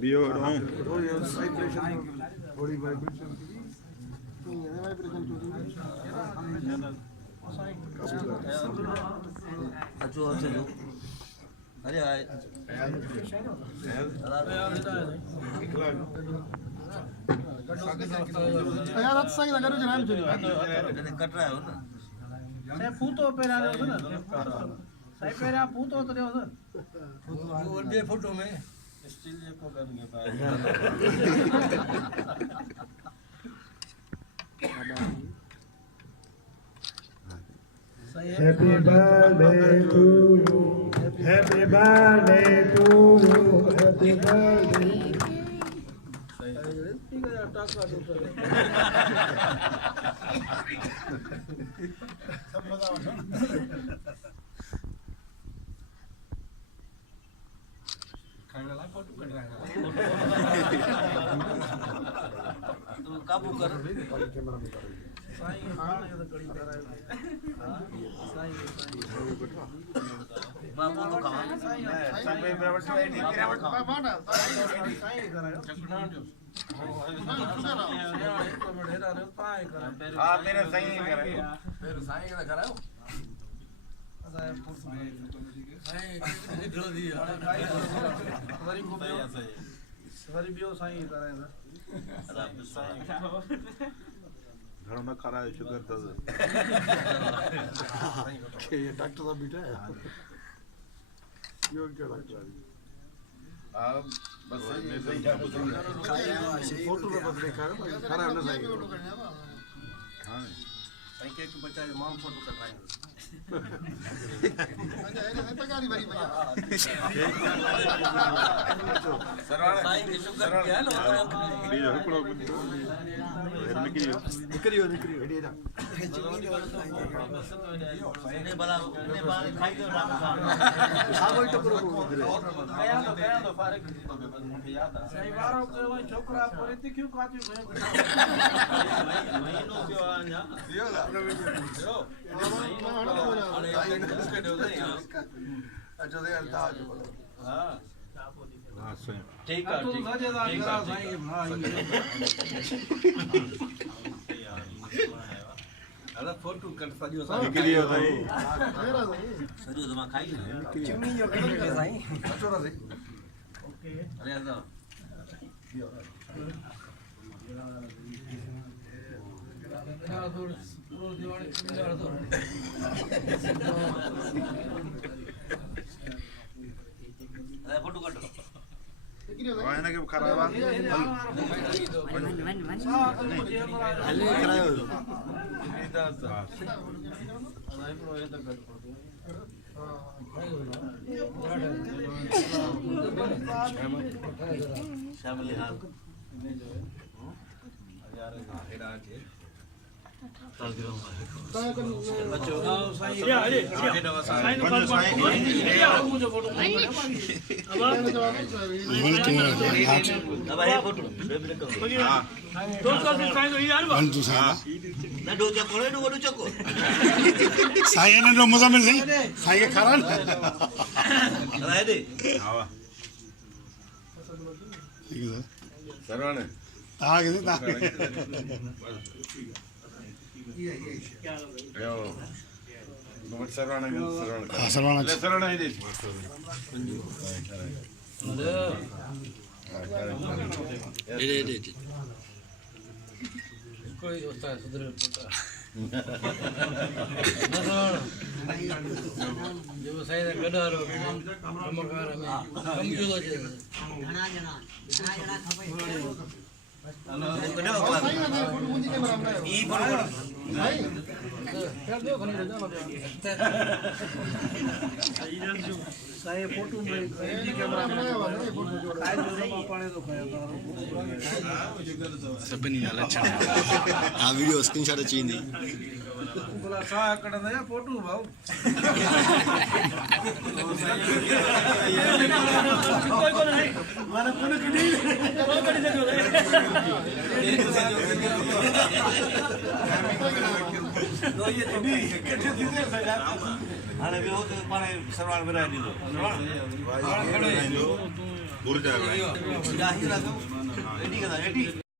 Bio dong. यार आज सांग ना करू जनाब चली कट रहा है ना साहेब फूतो पेरा रहे हो ना साहेब पेरा फूतो तो रहे हो ना वो दे फोटो में स्टिल ये को करेंगे पाए Happy birthday to you. Happy birthday to you. Happy birthday. तो काबू कर बाबू तो खावा हाँ मेरे सही करे घरों में खरा है शुगर था ये डॉक्टर साहब बेटा है ये क्या डॉक्टर है अब बस फोटो में बस देखा है खरा है ना सही हाँ सही के बच्चा मां फोटो कर रहा है साईं के शुगर क्या है ना बीजो हिकिड़ो निकिरियो ने भला ने बाल खाई दो राम का आगो टकरो कया तो फारक थी तो मुझे याद आ साईं वारो के वही छोकरा पर इतनी क्यों काटियो गयो महीनो क्यों आया यो अरे इसके दो दे अच्छा से अलता आज हां हाँ सही ठीक है ठीक है अरे फोटो कर सजो निकिरियो भाई सजो जमा खाई चिमनी जो कहीं के साईं छोरा से ओके अरे आ अरे फोटो कट वायना के खराब आ हल्ले करायो शामिल हाल साईं मजा मिल सही साईं के खरा सरवण आगे से यो बहुत सरवण सरवण सरवण है दे कोई होता है सुधर होता जो सही है गडारो कमकार में कम किलो છે ઘણા જણા ખબર हेलो कड़ो ई फोटो कर दो खने साईं फोटो में एडी कैमरा में फोटो जोड़ा आज जो पाणे तो खाया सभिनी जा लक्षण आ वीडियो स्क्रीनशॉट अची वेंदी बोला सा कढंदा या फोटो भाऊ माने कोन कढी कोन कढी सको हाणे ॿियो त पाण सरवाण विराए ॾींदो बुर जा एॾी कंदा 80